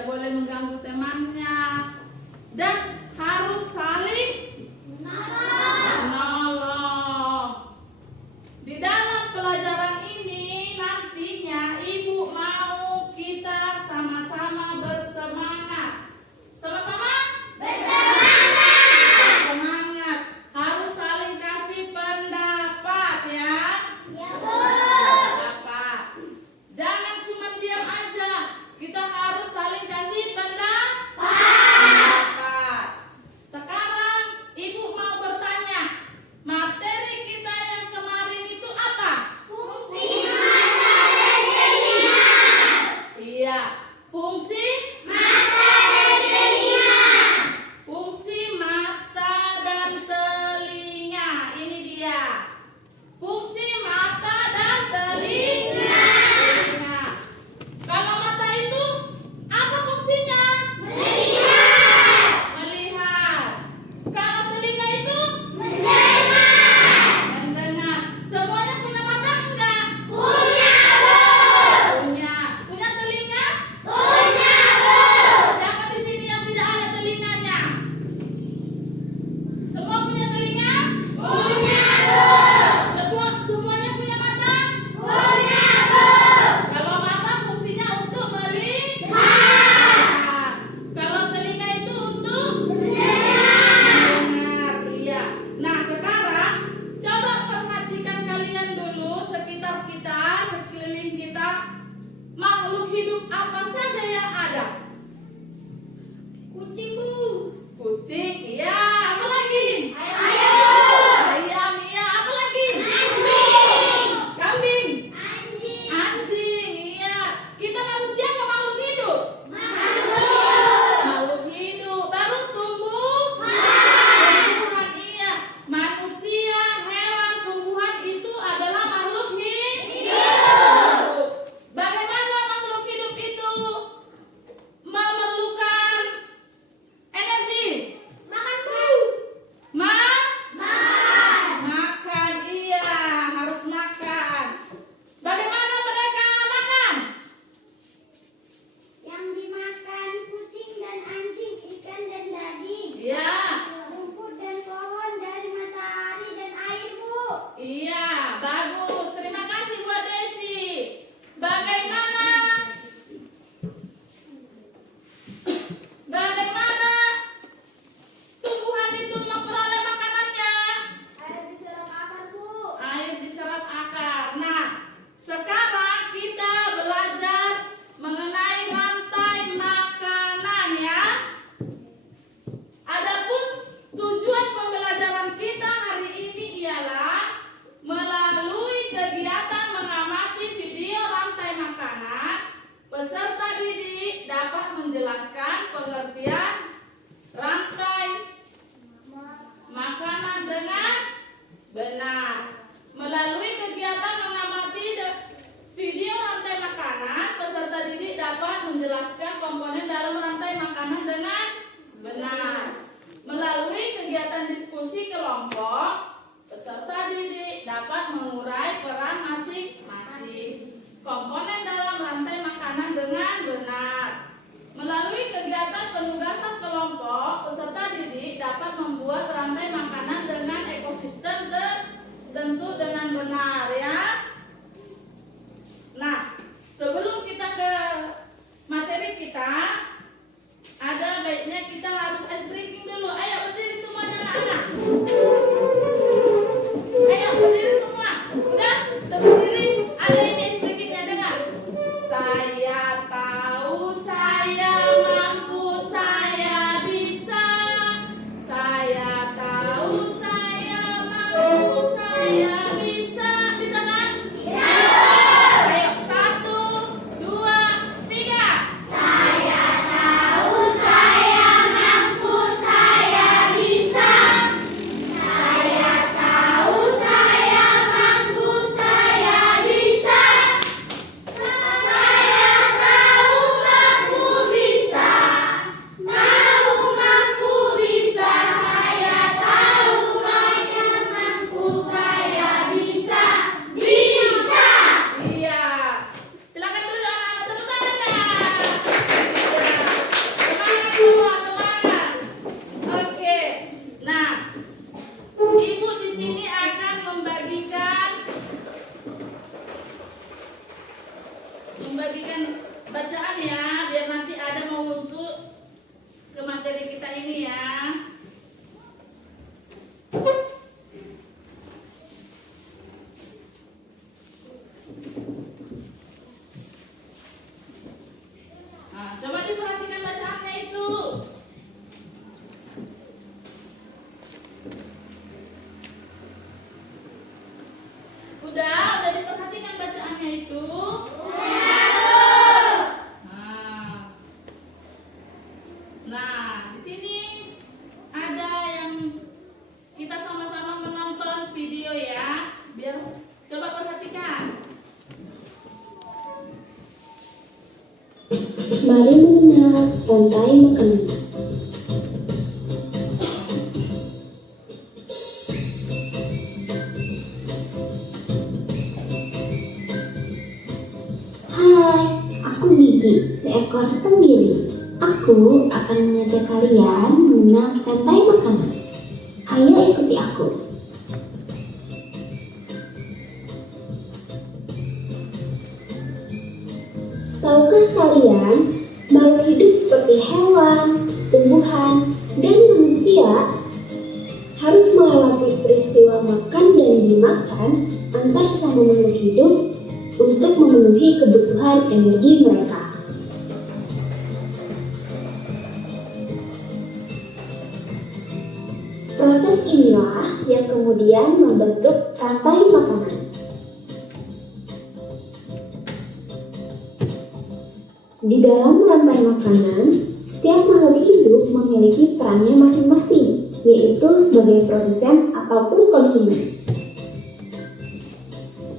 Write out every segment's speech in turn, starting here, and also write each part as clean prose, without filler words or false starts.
tidak boleh mengganggu temannya, dan harus saling menolong. Di dalam pelajaran ini nantinya Ibu mau kita sama-sama bersemangat. Sama-sama? Bersemangat. Harus saling kasih pendapat ya. Pendapat. Jangan cuma diam aja. Kita harus saling kasih pendapat. Sekarang Ibu mau bertanya, materi kita yang kemarin itu apa? Fungsi mata dan telinga. Iya, fungsi Mata dan telinga. fungsi mata dan telinga. Ini dia. Fungsi mata dan telinga. Kalau mata itu apa fungsinya? Melihat. Melihat. Kalau telinga itu Mendengar. mendengar. Semuanya punya mata enggak? Punya Bu. Punya. Punya telinga? Punya Bu. Siapa di sini yang tidak ada telinganya? Semua punya telinga? Punya Bu. Semuanya punya mata? Punya Bu. Kalau mata fungsinya untuk melihat. Kalau telinga itu untuk mendengar. Iya. Nah, sekarang coba perhatikan kalian dulu sekitar kita, sekeliling kita. Makhluk hidup apa saja yang ada? Kucing Bu. Kucing, iya. Apa lagi? Ayam. Ayam, iya. Apa lagi? Anjing. Kambing. Anjing. Anjing, iya. Kita manusia ke makhluk hidup? Makhluk. Makhluk hidup. Baru tumbuhan, iya. Manusia, hewan, tumbuhan itu adalah makhluk hidup. Bagaimana makhluk hidup itu memerlukan energi? Makan Bu. Makan, iya, harus makan. Bagaimana mereka makan? Yang dimakan kucing dan anjing, ikan dan daging. Iya, Rumput dan pohon, dari matahari dan air Bu. iya, bagus. Terima kasih buat Desi. Bagaimana tumbuhan itu memperoleh makanannya? Air diserap akar Bu. Air diserap akar. Nah, sekarang kita belajar mengenai rantai makanan ya. Adapun tujuan pembelajaran kita hari ini ialah melalui kegiatan mengamati video rantai makanan, peserta didik dapat menjelaskan pengertian rantai makanan dengan benar. Melalui kegiatan mengamati video rantai makanan, peserta didik dapat menjelaskan komponen dalam rantai makanan dengan benar. Melalui kegiatan diskusi kelompok, peserta didik dapat mengurai peran masing-masing komponen dalam rantai makanan dengan benar. Melalui kegiatan penugasan kelompok, peserta didik dapat membuat rantai makanan dengan ekosistem tertentu dengan benar ya. Nah, sebelum kita ke materi kita, ada baiknya kita harus ice breaking dulu. Ayo berdiri semuanya anak-anak. Ayo berdiri semua. Udah berdiri. Ada ini ice breakingnya, dengar. Saya tahu, saya mampu, saya bisa. Saya tahu, saya mampu, saya bisa. Bisa kan? Ayo 1, 2, 3. Saya tahu, saya mampu, Nah, coba diperhatikan bacaannya itu. Udah diperhatikan bacaannya itu. Nah, nah, di sini ada yang kita sama-sama menonton video ya. Biar coba perhatikan. Mari mengenal rantai makanan. Hai, aku Gigi, seekor tenggiri. Aku akan mengajak kalian mengenal rantai makanan. Ayo ikuti aku. Tahukah kalian, makhluk hidup seperti hewan, tumbuhan, dan manusia harus melewati peristiwa makan dan dimakan antar sama makhluk hidup untuk memenuhi kebutuhan energi mereka. Proses inilah yang kemudian membentuk rantai makanan. Di dalam rantai makanan, setiap makhluk hidup memiliki perannya masing-masing, yaitu sebagai produsen ataupun konsumen.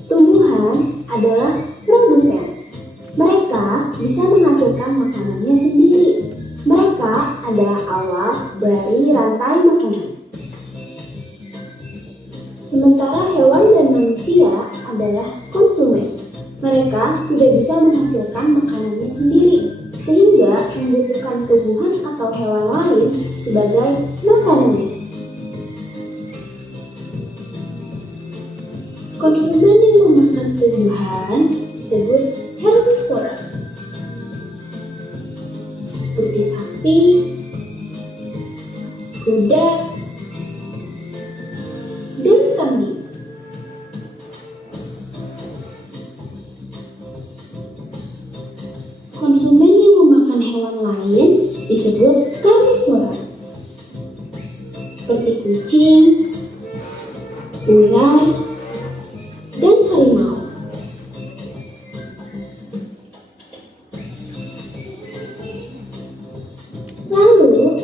Tumbuhan adalah produsen. Mereka bisa menghasilkan makanannya sendiri. Mereka adalah awal dari rantai makanan. Sementara hewan dan manusia adalah konsumen. Mereka tidak bisa menghasilkan makanannya sendiri, sehingga membutuhkan tumbuhan atau hewan lain sebagai makanannya. Konsumen yang memakan tumbuhan disebut herbivora, seperti sapi, kuda, dan kambing. Konsumen yang memakan hewan lain disebut karnivora, seperti kucing, ular, dan harimau. Lalu,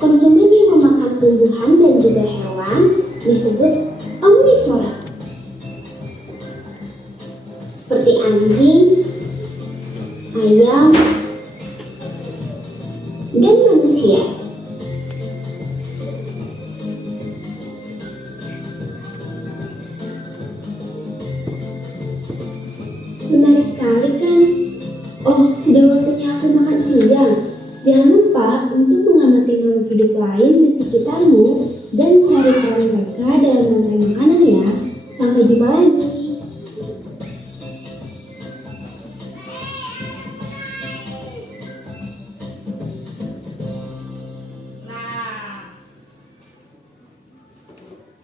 konsumen yang memakan tumbuhan dan juga hewan disebut omnivora, seperti anjing, ayam, dan manusia. Menarik sekali kan? Oh, sudah waktunya aku makan siang. Jangan lupa untuk mengamati makhluk hidup lain di sekitarmu dan cari peran mereka dalam rantai makanan ya. Sampai jumpa lagi. Nah,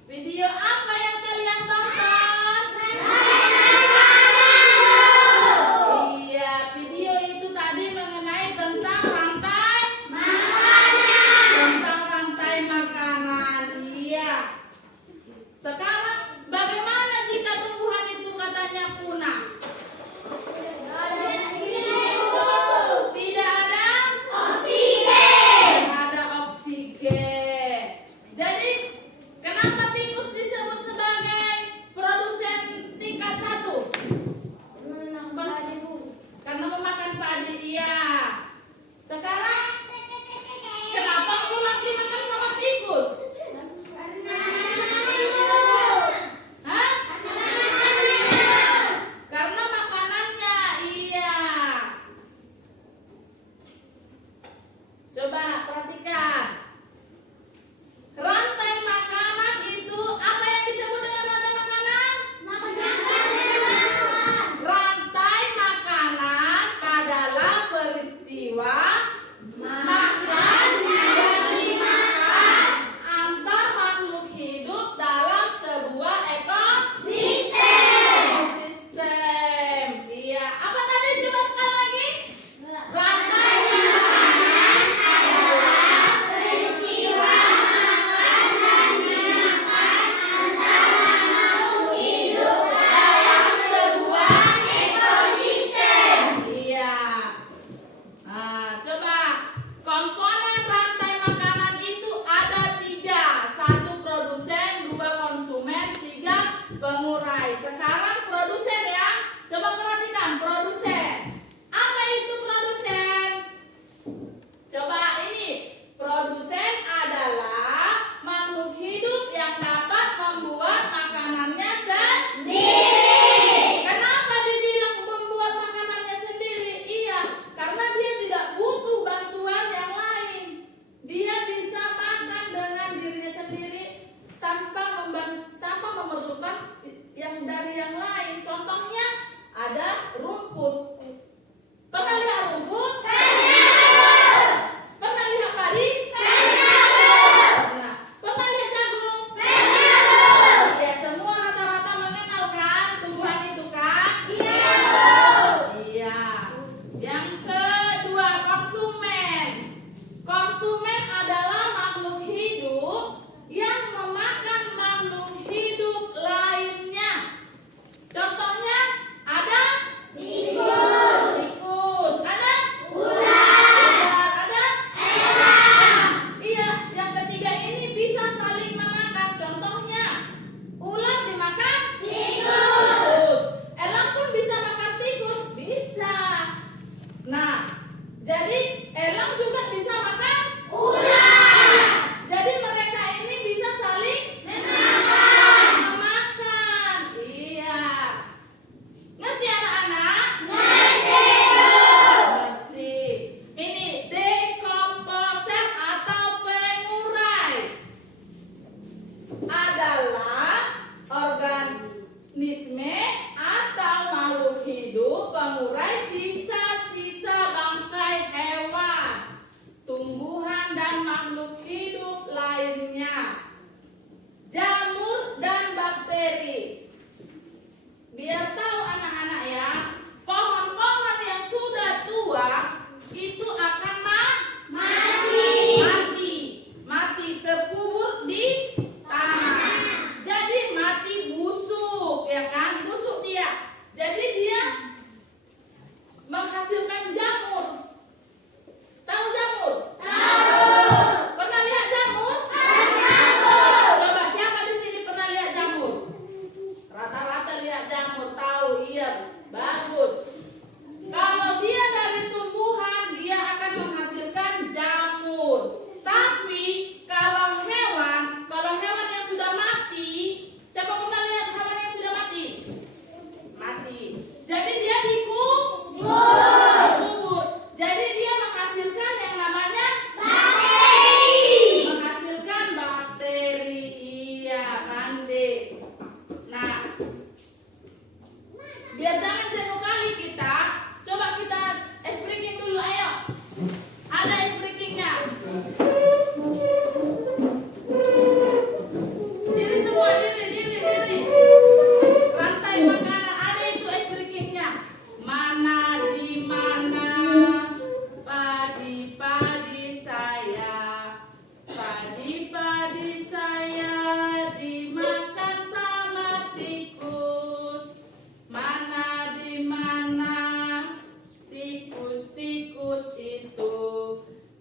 video apa yang kalian tonton? Iya, video itu tadi mengenai tentang rantai makanan. Tentang rantai makanan. Iya. Sekarang bagaimana jika tumbuhan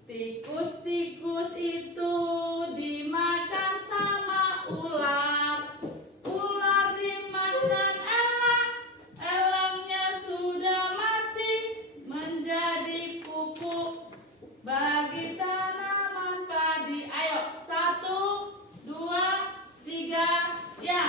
Tikus-tikus itu dimakan sama ular. Ular dimakan elang. Elangnya sudah mati menjadi pupuk bagi tanaman padi. Ayo, 1, 2, 3, ya.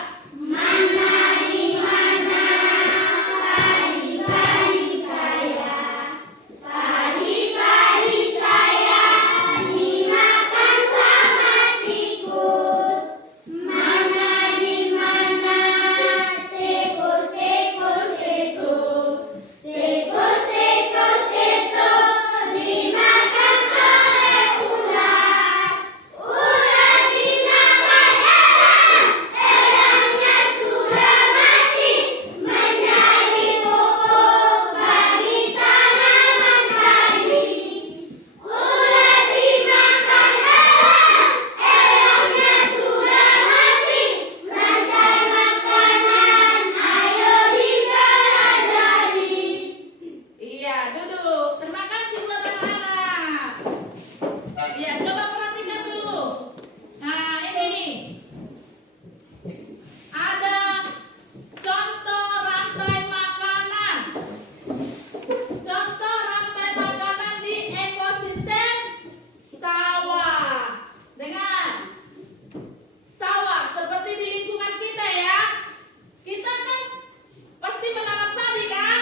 Iya, duduk. Terima kasih buat anak-anak. Iya, coba perhatikan dulu. Nah, ini ada contoh rantai makanan. Contoh rantai makanan di ekosistem sawah. Dengar. Sawah seperti di lingkungan kita ya. Kita kan pasti menanam padi kan?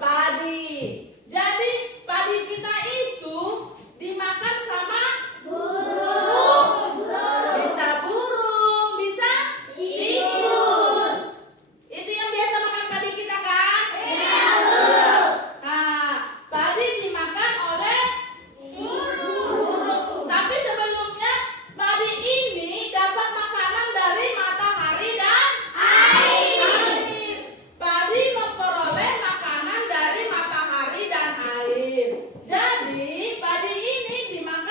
Padi. Jadi padi kita itu dimakan sama burung. Bisa burung, bisa tikus. Itu yang biasa makan padi kita kan? Nah, padi dimakan oleh burung. Tapi sebelumnya padi ini dapat makanan dari matahari dan air. Padi memperoleh makanan dari matahari dan air. Jadi padi ini dimakan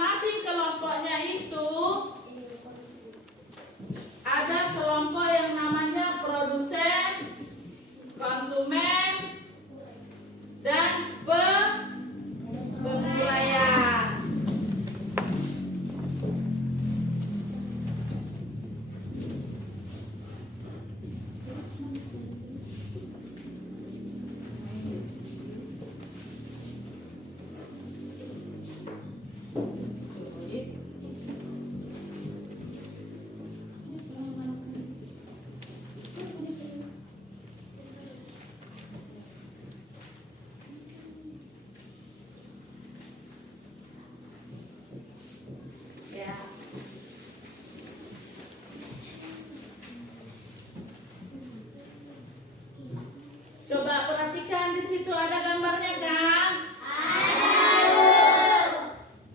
masing-masing kelompoknya itu ada kelompok yang namanya produsen, konsumen, dan penguraian. Ya. Coba perhatikan di situ ada gambarnya kan?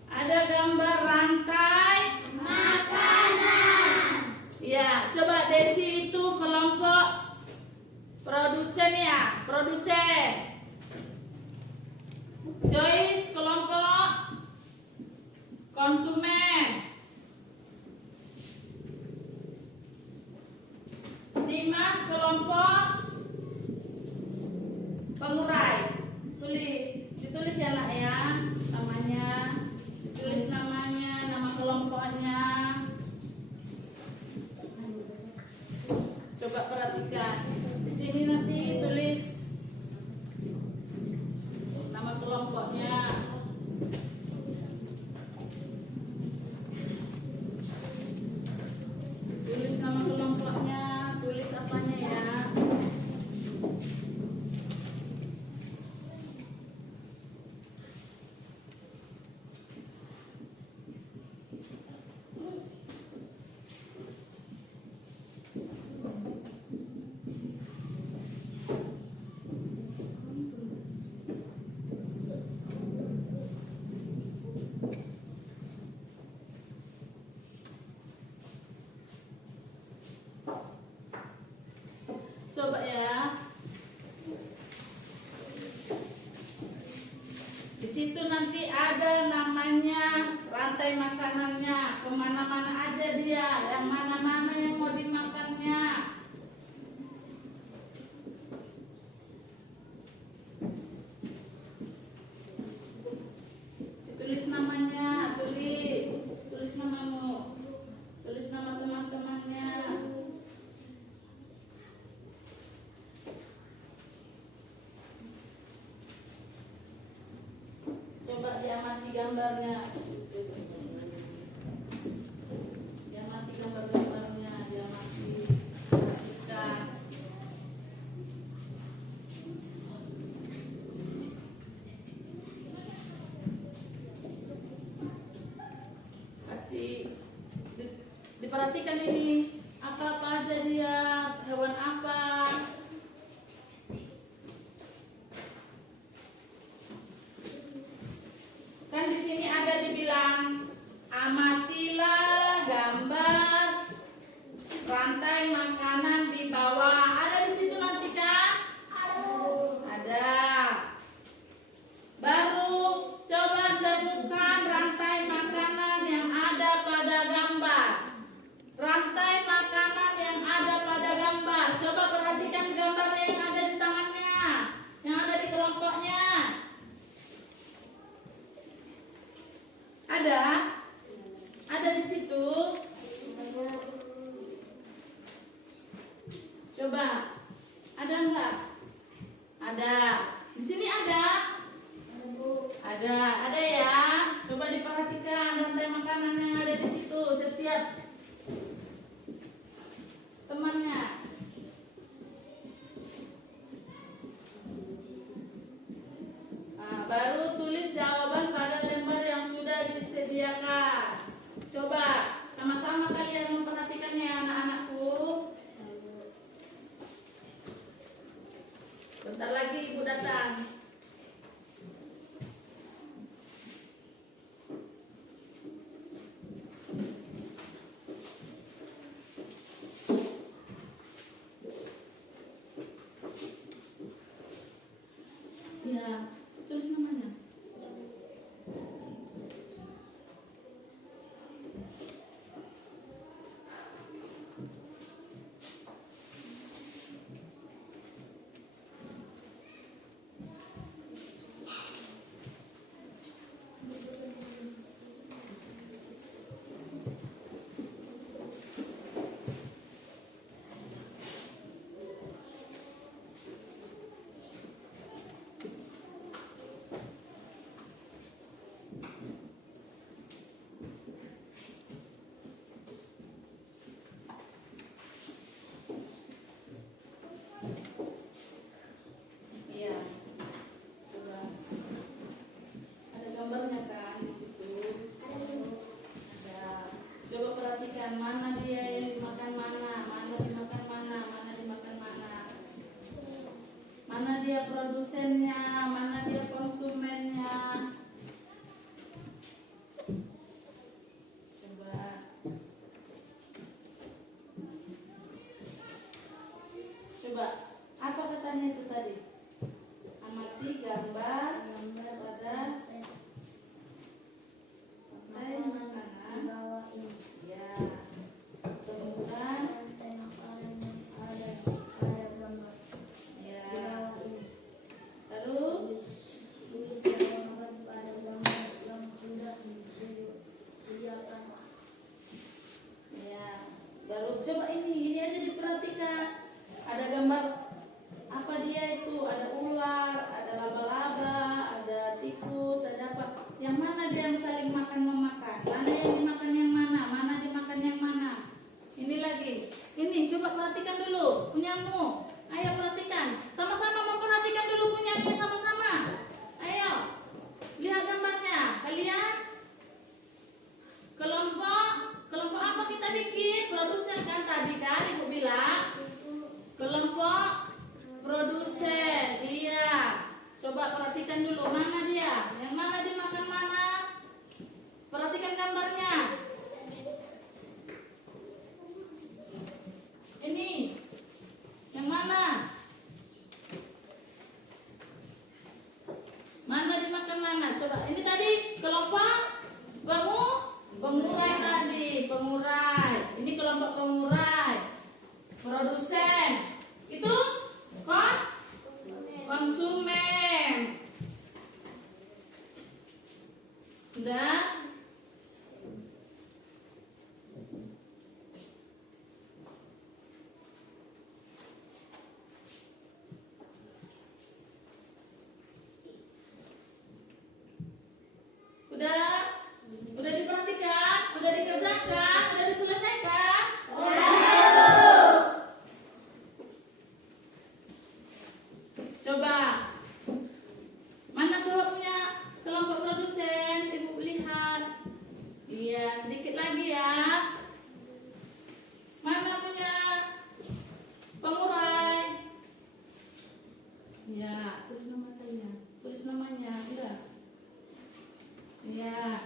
Ada gambar rantai makanan. Ya, coba Desi itu kelompok produsen ya, produsen. Joyce kelompok konsumen. Dimas kelompok pengurai. Ditulis ya nak ya, namanya. Tulis namanya, nama kelompoknya. Coba perhatikan. Di sini nanti tulis nama kelompoknya. Tulis nama kelompoknya, tulis apanya ya. Coba ya. Di situ nanti ada namanya rantai makanannya, kemana-mana aja dia, yang mana-mana yang mau dimakannya. Tulis namanya, tulis namamu, tulis nama teman-temannya. Coba diamati gambarnya. Diamati gambar-gambarnya, diamati. Perhatikan. Diperhatikan ini apa-apa aja dia, hewan apa. Kan di sini ada dibilang amatilah gambar rantai makanan di bawah. Ada di situ nanti kan? Ada. Baru coba temukan rantai makanan yang ada pada gambar. Rantai makanan yang ada pada gambar. Coba perhatikan gambar yang ada di tangannya, yang ada di kelompoknya. Ada di situ. Coba, ada enggak? Ada. Di sini ada. Ada ya. Coba diperhatikan rantai makanan yang ada di situ. Setiap temannya. Nah, baru tulis jawaban pada lembar yang sudah disediakan. Coba sama-sama kalian memperhatikannya anak-anakku. Bentar lagi ibu datang. perhatikan mana dia yang dimakan mana, mana dimakan mana, mana dimakan mana. Mana dia produsennya, mana dia konsumennya. Coba. Coba, apa katanya itu tadi? Amati gambar pada rantai makanan. Ya. Temukan. Ya. Lalu ya. Baru coba ini aja diperhatikan. Ada gambar apa dia itu? Ada ular, ada laba-laba, ada tikus, ada apa? Yang mana dia yang saling makan memakan? Mana yang dimakan yang mana? Mana dimakan yang mana? Ini lagi. Ini coba perhatikan dulu punyamu. Ayo perhatikan. Sama-sama memperhatikan dulu punyanya sama-sama. Ayo. Lihat gambarnya. Kalian kelompok apa kita bikin? Produsen kan tadi kan Ibu bilang. Kelompok produsen. Iya. Coba perhatikan dulu mana dia? Yang mana dimakan mana? Perhatikan gambarnya. Ini. Yang mana? Mana dimakan mana? Coba. Ini tadi kelompok pengurai tadi, pengurai. Ini kelompok pengurai. Produsen. Itu konsumen. Sudah? Udah diperhatikan? Udah dikerjakan? Udah diselesaikan? Coba. Mana coba punya kelompok produsen? Ibu lihat. Iya, sedikit lagi ya. Mana punya pengurai? Ya, tulis namanya. Tulis namanya, udah. Ya.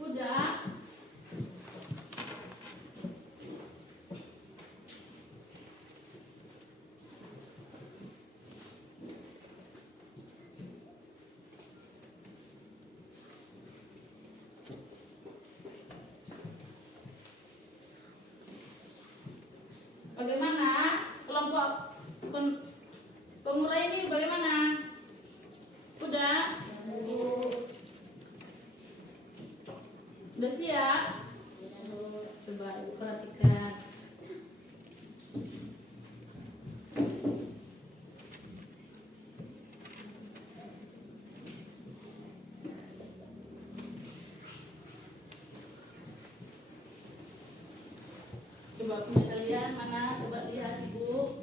Udah. Bagaimana kelompok pengurai ini bagaimana? Udah? Udah siap? Coba Ibu perhatikan. Coba punya kalian mana? Coba lihat Ibu.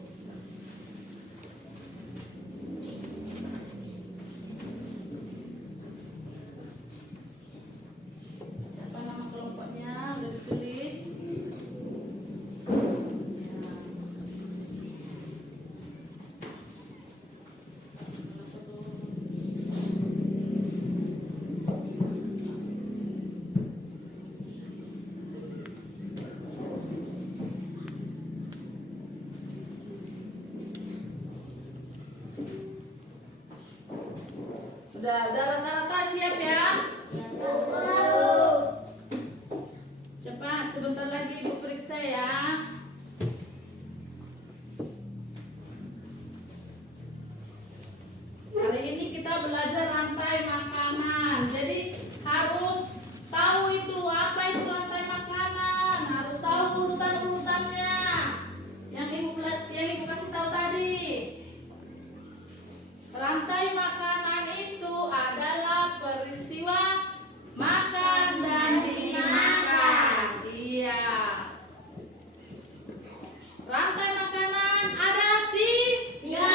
Siapa nama kelompoknya? Udah ditulis? Ya. Udah rata-rata siap ya? Cepat, sebentar lagi Ibu periksa ya. Hari ini kita belajar rantai makanan. Jadi harus tahu itu apa itu rantai makanan. Harus tahu urutan-urutannya. Yang Ibu kasih tahu tadi. Rantai makanan itu adalah peristiwa makan dan dimakan. Iya. Rantai makanan ada tiga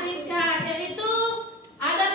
tingkat, yaitu ada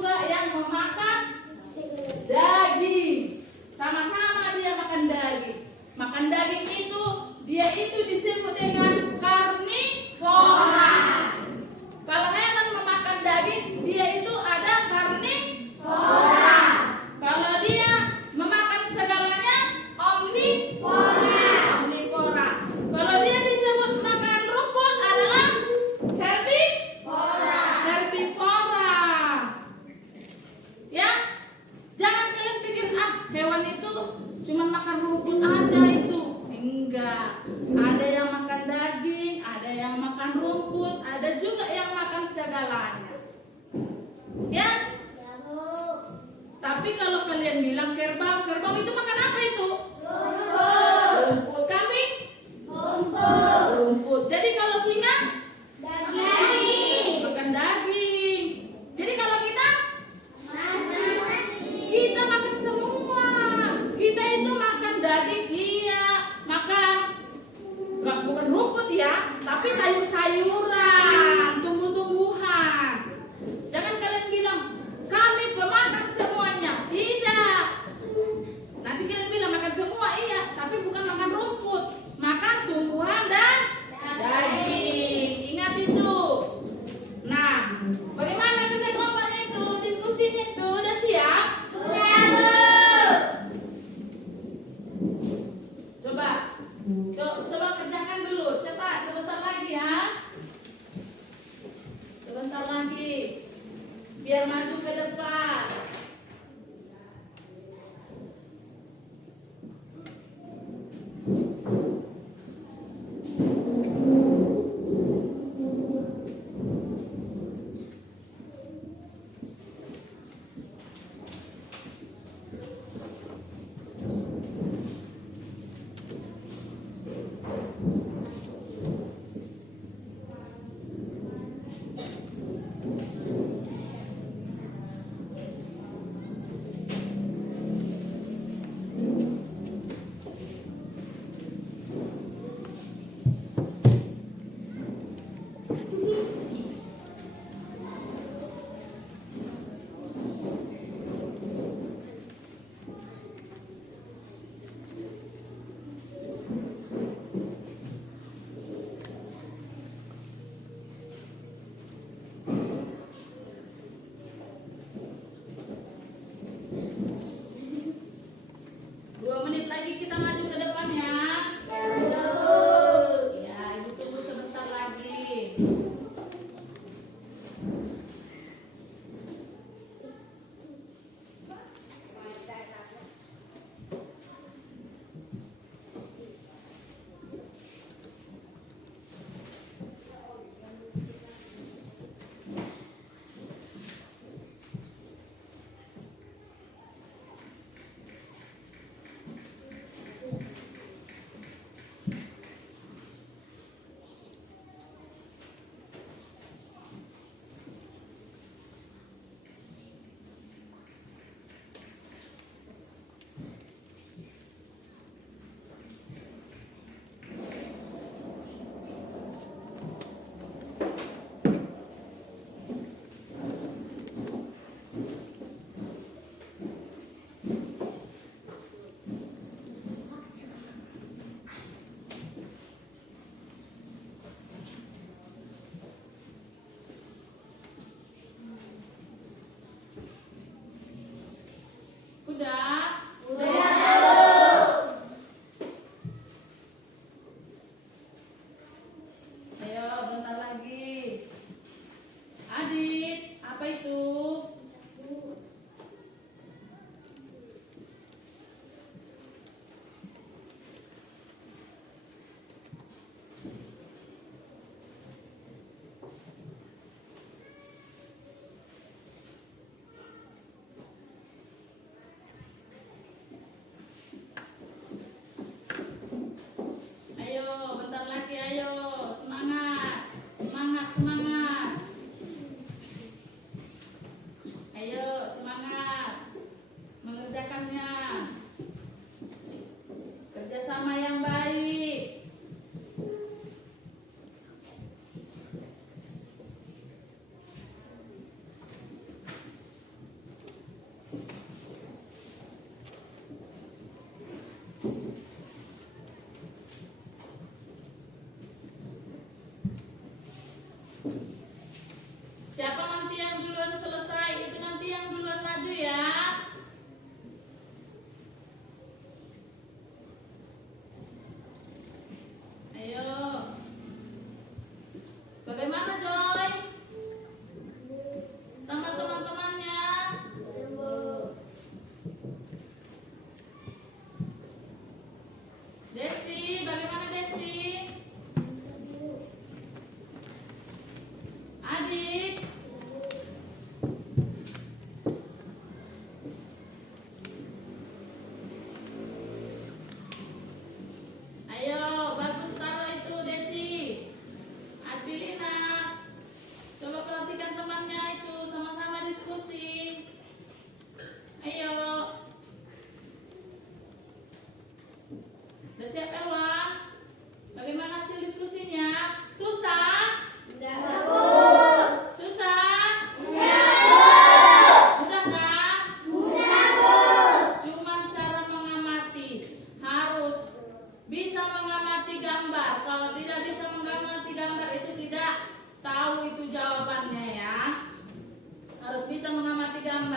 juga yang memakan daging. Sama-sama dia makan daging. Makan daging itu, dia itu disebut dengan karnivora. Kalau hewan memakan daging, dia itu ada karnivora. Kalau dia memakan segalanya, omnivora. Omnivora. Kalau dia disebut makan rumput adalah herbivora. Herbivora. Ya, jangan kalian pikir hewan itu cuma makan rumput aja itu. Enggak. Ada yang makan daging, ada yang makan rumput, ada juga yang makan segalanya. Ya. Tapi kalau kalian bilang kerbau, kerbau itu makan apa itu? Rumput. Rumput. Kambing? Rumput. Rumput. Jadi kalau singa? Daging. Makan daging. Jadi kalau kita? Nasi. Kita makan semua. Kita itu makan daging, iya. Makan, bukan rumput ya, tapi sayur-sayuran, tumbuh-tumbuhan. Jangan kalian bilang, kami pemakan semuanya. Tidak. Nanti kalian bilang makan semua, iya. Tapi bukan makan rumput. Makan tumbuhan dan daging. Ingat itu. Nah, bagaimana kerja kelompoknya itu? Diskusinya itu udah siap? Sudah, Bu. Coba kerjakan dulu. Cepat, sebentar lagi ya. Sebentar lagi. Biar maju ke depan.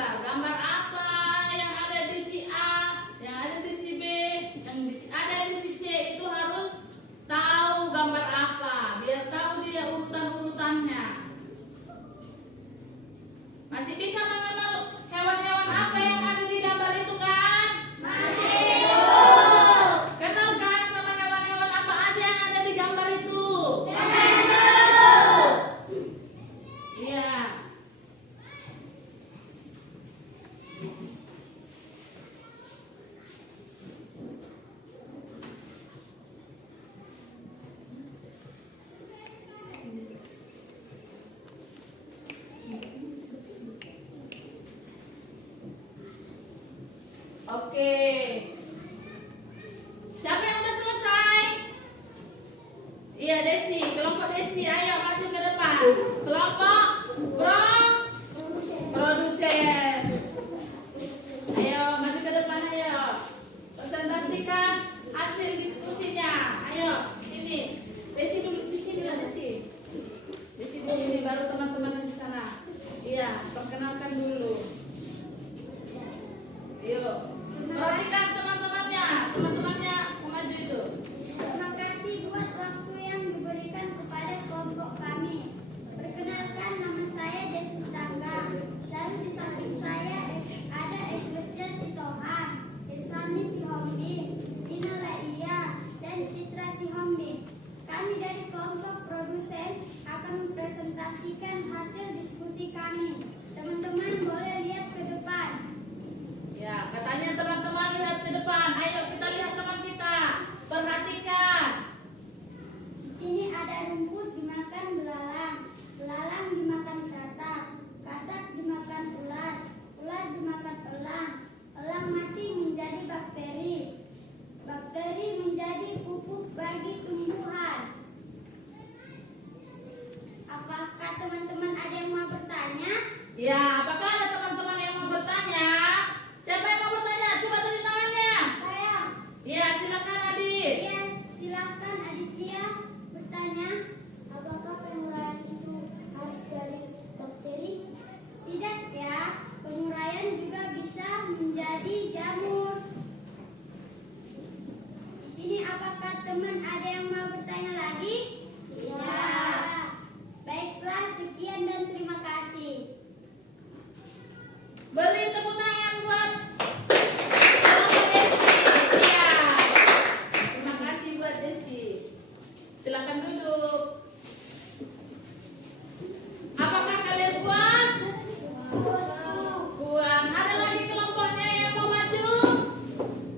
gambar. Gambar apa yang ada di si A, yang ada di si B, yang ada di si C, itu harus tahu gambar apa, biar tahu dia urutan-urutannya. Masih bisa mengenal hewan-hewan apa yang ada di gambar itu kan? Masih. Kenal kan sama hewan-hewan apa aja yang ada di gambar itu? Iya. Oke. Siapa yang udah selesai? Iya, Desi. Kelompok Desi, ayo maju ke depan. Kelompok produsen. Ayo maju ke depan, ayo. Presentasikan hasil diskusinya. Ayo, ini. Desi duduk di sini lah, Desi. Desi di sini, baru teman-teman di sana. Iya, perkenalkan dulu. Yuk. Perhatikan teman-temannya maju itu. Terima kasih buat waktu yang diberikan kepada kelompok kami. Perkenalkan, nama saya Desi Tangga. Dan di samping saya ada Eklesia Sitohan, Irsani Sihombi, Dina Laia, dan Citra Sihombi. Kami dari kelompok produsen akan mempresentasikan hasil diskusi kami. Teman-teman boleh lihat ke depan. Ya, katanya teman-teman lihat ke depan. Ayo kita lihat teman kita. Perhatikan. Di sini ada rumput dimakan belalang, belalang dimakan katak, katak dimakan ular, ular dimakan elang, elang mati menjadi bakteri, bakteri menjadi pupuk bagi tumbuhan. Apakah teman-teman ada yang mau bertanya? Ya, apakah ada teman-teman yang mau bertanya? Siapa yang mau bertanya? Coba tunjuk tangannya. Saya. Ya, silakan Adit. Iya, silakan Aditya bertanya. Apakah penguraian itu harus dari bakteri? Tidak ya, penguraian juga bisa menjadi jamur. Di sini apakah teman ada yang mau bertanya lagi? Tidak. Baiklah, sekian dan terima kasih. Beri tepuk tangan buat kelompok Desi. Iya. Terima kasih buat Desi. Silakan duduk. Apakah kalian puas? Puas. Ada lagi kelompoknya yang mau maju?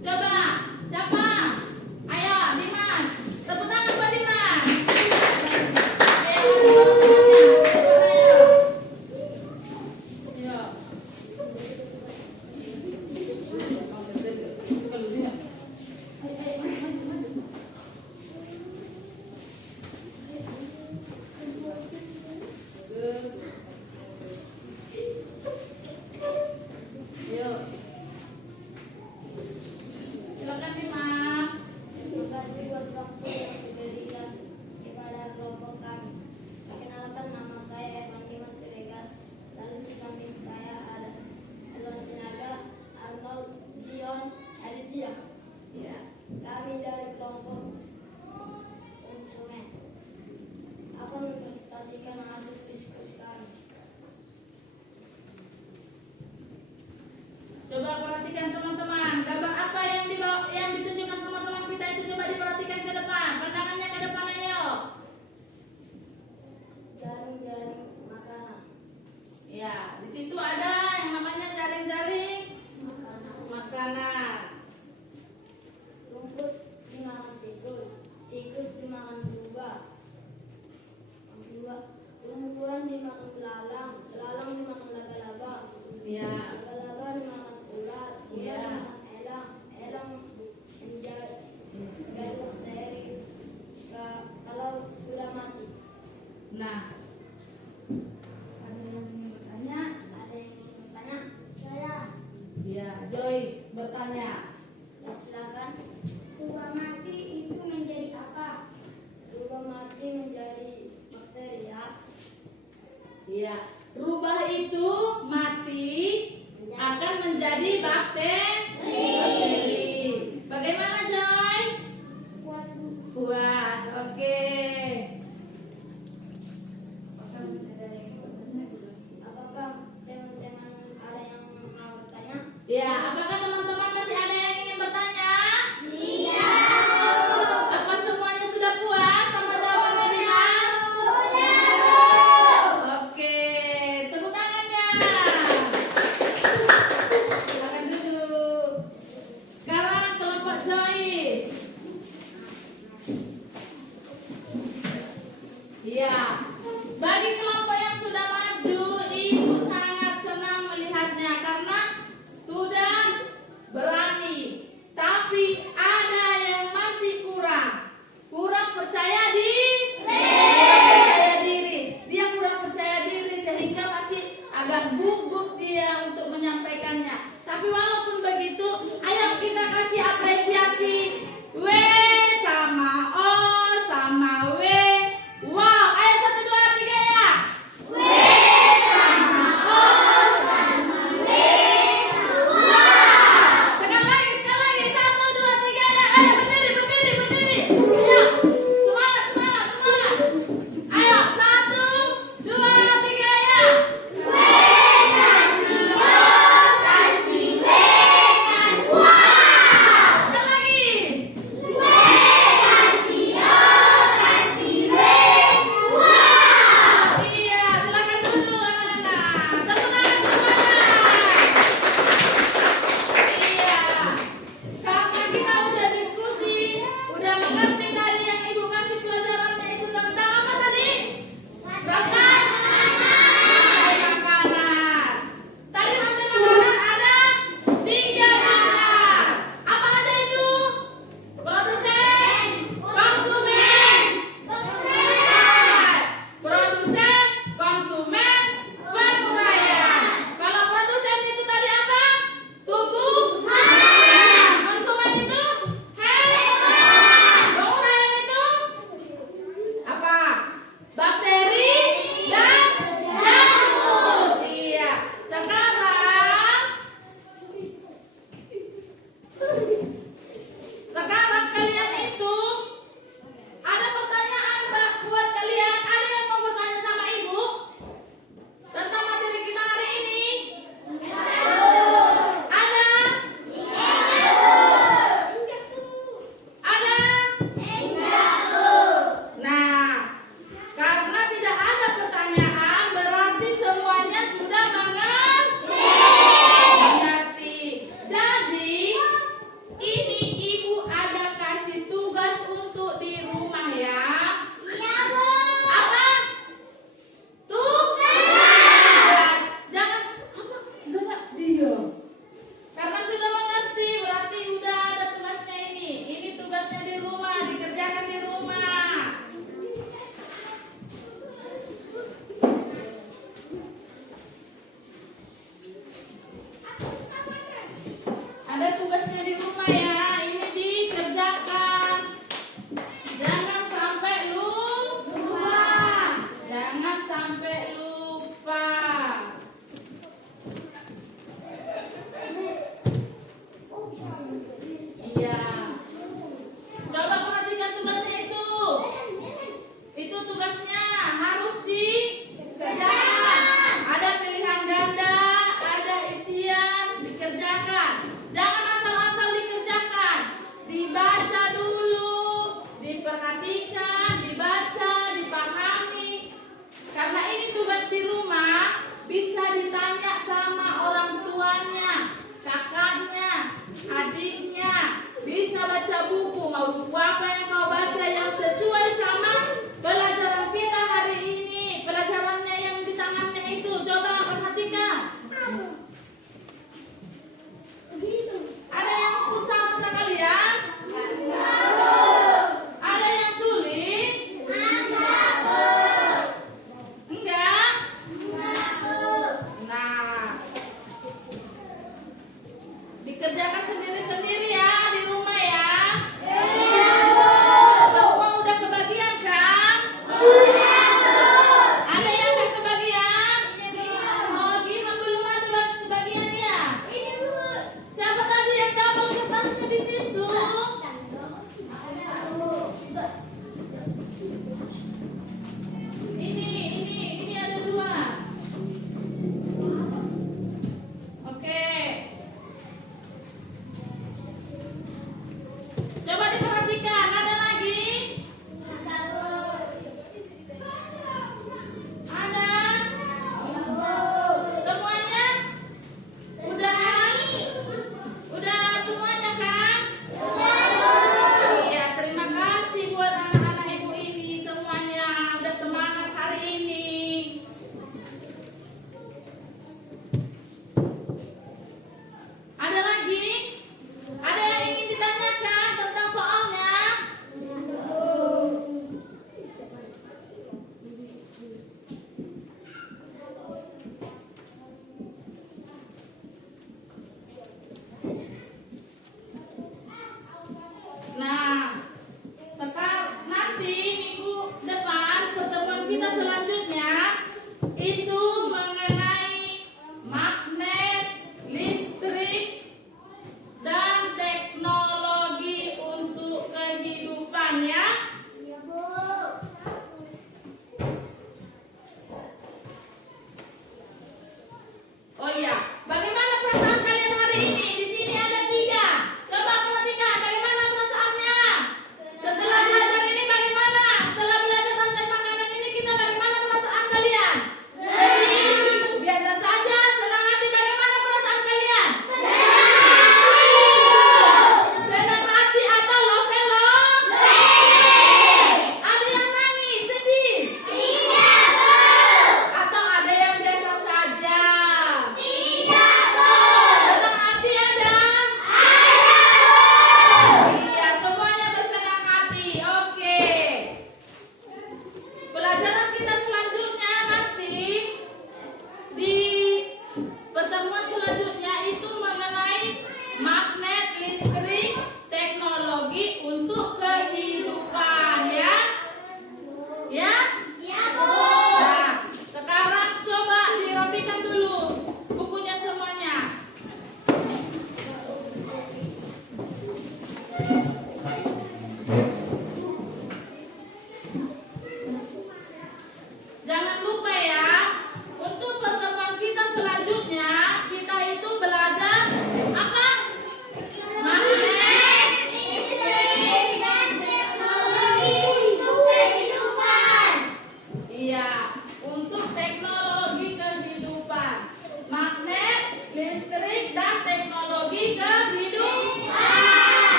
Coba, siapa? Ayo, Dimas. Tepuk tangan buat Dimas. Ayo, maju teman-temannya. Cepat, ayo. Ayo. Silakan Dimas. Terima kasih buat waktu yang diberikan kepada kelompok kami. Perkenalkan, nama saya Evan Dimas Siregar. Lalu di samping saya ada Edward Sinaga, Arnold, Dion, Aditya. Ya. Kami dari kelompok konsumen akan mempresentasikan hasil diskusi kami. Coba perhatikan teman-teman, gambar apa yang ditunjukkan sama teman kita itu coba diperhatikan ke depan, pandangannya ke depan ayo. Jaring-jaring makanan. Ya, di situ ada yang namanya jaring-jaring makanan. Rumput dimakan tikus, tikus dimakan berubah, tumbuhan dimakan belalang, belalang dimakan laba-laba, Ya, laba-laba dimakan ular, ular Iya. dimakan elang, elang menjadi bakteri kalau sudah mati. nah, ada yang ingin bertanya? Ada yang ingin bertanya? Saya. Ya, Joyce bertanya. Ya, silakan. Tua mati itu menjadi apa? Berubah mati menjadi bakteri ya. Iya, rubah itu mati menjadi bakteri. Bagaimana Joyce? Puas, Bu. Puas, oke. Apakah teman-teman ada yang mau bertanya? Ya, apakah teman-teman masih ada yang ingin bertanya? Iya. Apa semuanya sudah puas sama jawabannya Dimas? Oke, tepuk tangannya. Silakan duduk. Sekarang kelompok Joyce. Iya. Bagi kelompok yang sudah maju, Ibu sangat senang melihatnya karena sudah berani. Tapi ada yang masih kurang. Kurang percaya diri. Dia kurang percaya diri sehingga masih agak gugup dia untuk menyampaikannya. Tapi walaupun begitu, ayo kita kasih apresiasi. W sama O sama W. Wow, ayo 1, 2, 3 ya. W sama O sama W. Wow. Sekali lagi, 1, 2, 3 ya. Ayo berdiri. Ayo, semangat. Ayo 1, 2, 3 ya. W kasih O kasih W kasih. Wow. Sekali lagi. W kasih O kasih W. Wow. Iya, silakan duduk anak-anak. Tepuk tangan semuanya. Iya. Karena kita udah diskusi, udah mengerti tadi yang Ibu kasih pelajarannya itu tentang apa tadi? Rantai makanan. Tadi rantai makanan ada 3 bidang. Apa aja itu? Produsen, konsumen, penguraian. Produsen, konsumen, penguraian. Kalau produsen itu tadi apa? Tubuh. Konsumen itu hewan. Penguraian itu apa? Bakteri dan jamur. Iya. Sekarang kalian itu ada pertanyaan buat kalian. Ada yang mau bertanya sama Ibu tentang materi kita hari ini? Ada? Ada? Nah, karena tidak ada pertanyaan berarti semuanya sudah mengerti. Jadi, ini Ibu ada kasih tugas untuk di rumah ya. Iya, Bu. Apa? Tugas. Jangan diam. Karena sudah mengerti berarti udah ada tugasnya ini. Ini tugasnya di rumah, dikerjakan di rumah. Ada tugasnya di rumah ya. Ini dikerjakan. Jangan sampai lupa. Jangan sampai lupa. Iya. Coba perhatikan tugasnya itu. Itu tugasnya harus dikerjakan. Ada pilihan ganda, ada isian, dikerjakan. Jangan asal-asal dikerjakan. Dibaca dulu, diperhatikan, dibaca, dipahami. Karena ini tugas di rumah, bisa ditanya sama orang tuanya, kakaknya, adiknya. Bisa baca buku, mau buku apa yang mau baca yang sesuai sama pelajaran kita hari ini. Pelajarannya yang di tangannya itu, coba perhatikan. Ada yang susah rasa kalian? Ada yang sulit? Enggak? Nah, dikerjakan sendiri-sendiri ya di rumah ya. Semua udah kebagian kan? Ada yang nggak kebagian? Oh, gimana belum ada kebagian ya?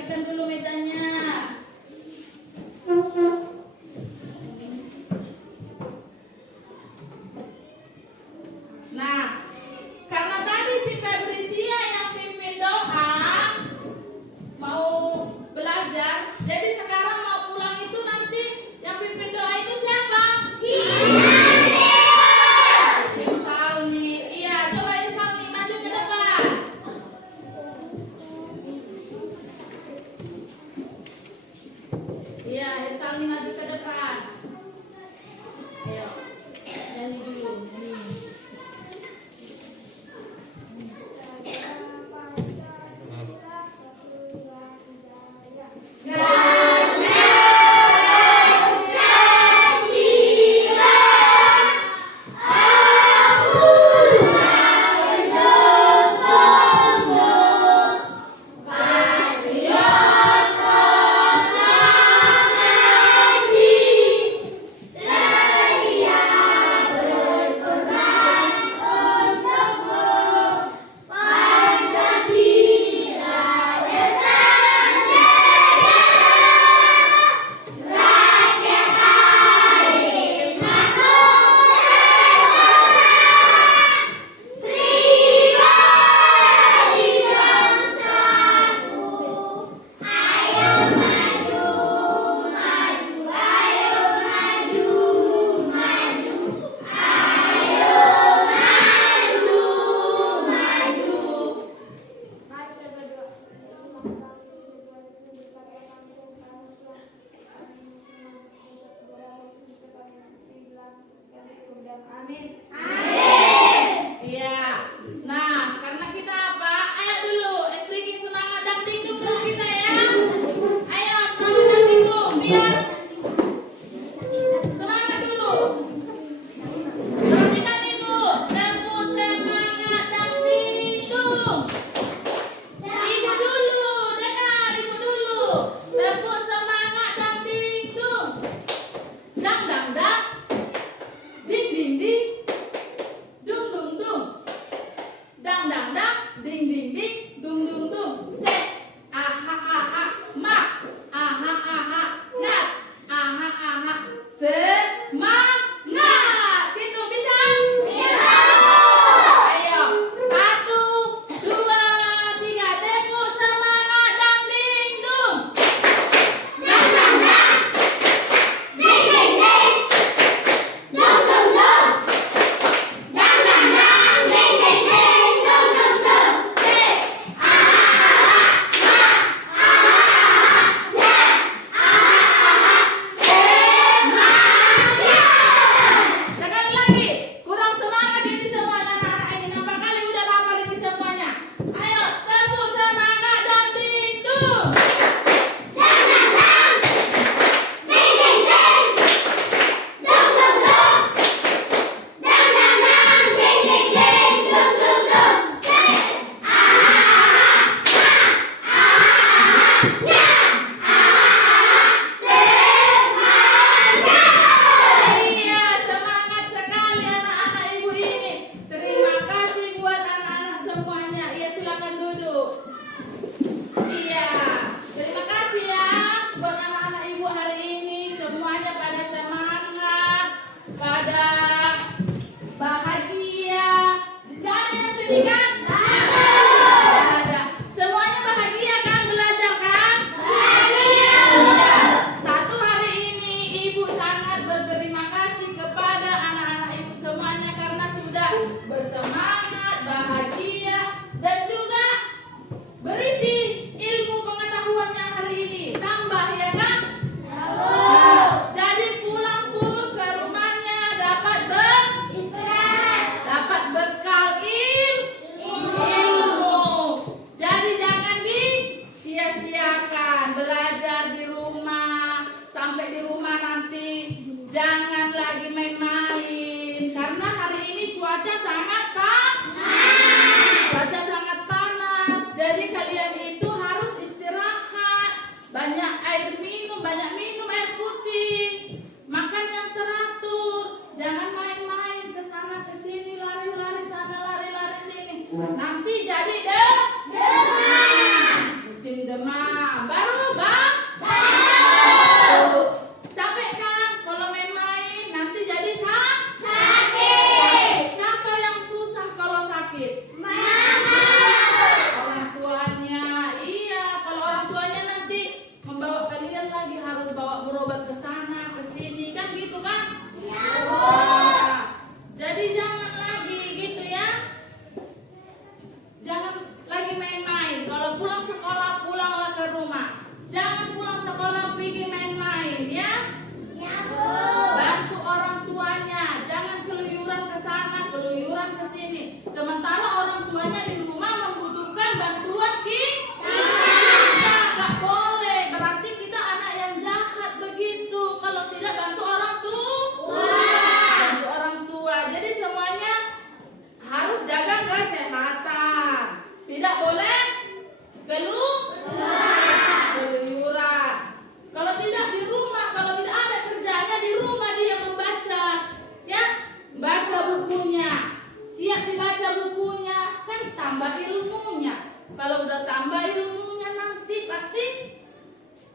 rapikan dulu mejanya. Nah, karena tadi si Febrisia yang pimpin doa mau belajar, jadi sekarang mau pulang itu nanti yang pimpin doa itu siapa? Salmi. Iya, coba Salmi maju ke depan. Iya, Salmi maju ke depan. Ayo, nyanyi dulu. Amin. Iya. Nah, karena kita apa? Ayo dulu, speaking semangat dan dingdung dulu kita ya. Ayo semangat dan dingdung, biar semangat dulu. Perhatikan ibu, tempo semangat dan dingdung. Ibu dulu, dengar ibu dulu. Tempo semangat dan dingdung. Dang dang dang. Ding ding ding. Dung dung dung. Dang dang dang. Ding ding ding. Dung dung dung. Se. Aha aha. Ma. Aha aha. Ngat. Aha aha. Semangat. Gitu bisa? Bisa. Ayo. 1, 2, 3. Tempo semangat dan dingdung. Dang dang dang. Ding ding ding. Dong dong dong. Dang dang dang. Ding ding ding. Dong dong dong. Se. Ah ah ah. pergi main-main ya. Ya, Bu. Bantu orang tuanya, jangan keluyuran ke sana, keluyuran ke sini. Sementara orang tuanya di rumah membutuhkan bantuan kita. Nggak boleh, berarti kita anak yang jahat begitu. Kalau tidak bantu orang tua. Bantu orang tua. Jadi semuanya harus jaga kesehatan. Tidak boleh keluyuran. Kalau tidak di rumah, kalau tidak ada kerjanya di rumah dia membaca, ya, baca bukunya, siap dibaca bukunya, kan tambah ilmunya. Kalau udah tambah ilmunya nanti pasti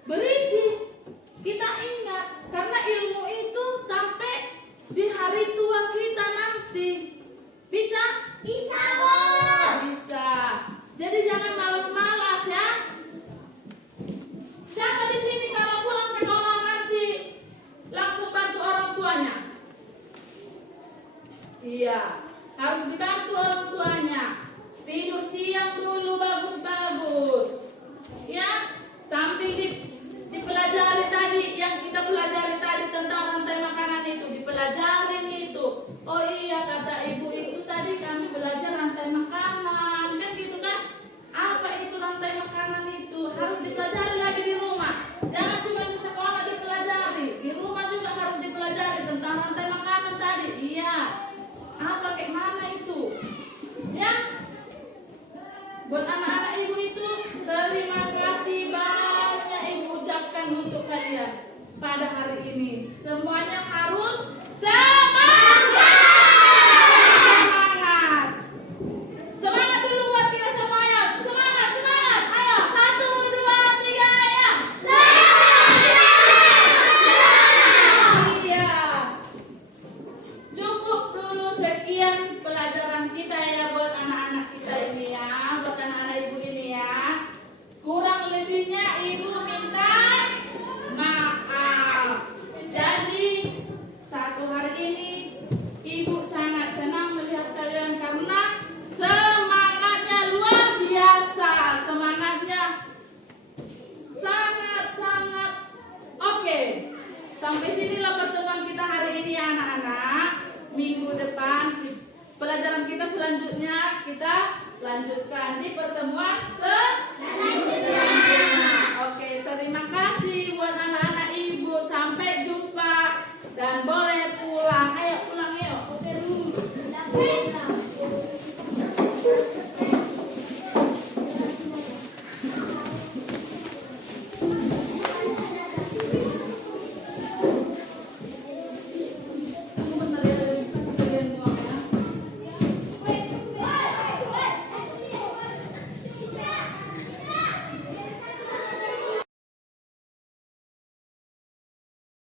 berisi. Kita ingat, karena ilmu itu sampai di hari tua kita nanti. Bisa? Bisa, Bu. Bisa. Jadi jangan malas-malas ya. Siapa di sini kalau pulang sekolah nanti langsung bantu orang tuanya? Iya, harus dibantu orang tuanya. Tidur siang dulu bagus-bagus. Ya, sambil dipelajari tadi yang kita pelajari tadi tentang rantai makanan itu, dipelajarin itu. Oh iya, kata ibu itu tadi kami belajar rantai makanan, kan gitu kan? Apa itu rantai makanan itu? Harus dipelajari lagi di rumah. Jangan cuma di sekolah dipelajari, di rumah juga harus dipelajari tentang rantai makanan tadi. Iya. Apa kayak mana itu? Ya. Buat anak-anak ibu itu, terima kasih banyak ibu ucapkan untuk kalian pada hari ini. Semuanya harus semangat. Semangat. Semangat dulu buat kita semuanya. Semangat, semangat. Ayo, 1, 2, 3, ya. Iya. Cukup dulu sekian pelajaran kita ya buat anak-anak kita ini ya, buat anak-anak ibu ini ya. Kurang lebihnya ibu minta maaf. Jadi satu hari ini ibu sangat senang melihat kalian karena semangatnya luar biasa, semangatnya sangat-sangat oke. Sampai sinilah pertemuan kita hari ini ya anak-anak. Minggu depan pelajaran kita selanjutnya kita lanjutkan di pertemuan